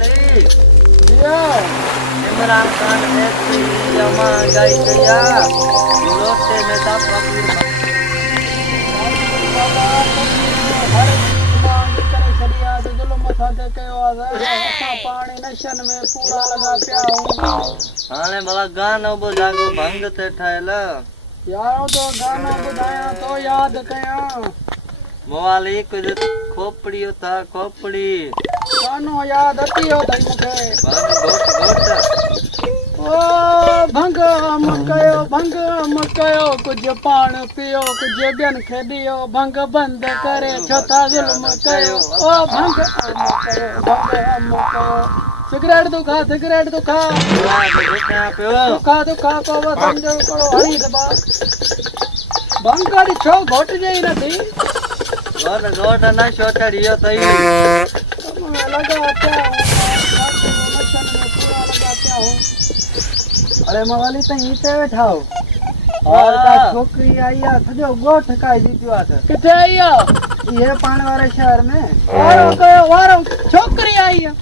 मवाली यो इमरान खान ऐसी जमा गई गया लोटे में ता फकीर हर मांग करे छड़िया तो जुल्म मथा ते कयो आहे असां पाणी नशन में पूरा लगा पिया हूं हाणे भला गानो बुधागो भंग ते ठायल यारो तो गाना बुधाया तो याद कया मवाली कुछ खोपड़ी था खोपड़ी गानो याद अतियो थई मुखे भंग घोट ओ भंग मकयो कुछ पाण पियो कुछ ॿियनि खे ॾियो भंग बंद करे छो था ज़ुल्म कयो ओ भंग मकयो सिगरेट तो खा दुखा को समझो करो हरी दबा भंग दी छो घोट जई नथी घोट न छोटड़ियो तई लगा क्या नशन में पूरा लगा क्या हूं अरे मवाली तई हिते वेठा हो और का छोकरी आई आ सजो गोठ काई जीतियो आ किथे आई आ ये पाण वाले शहर में वारो छोकरी आई आ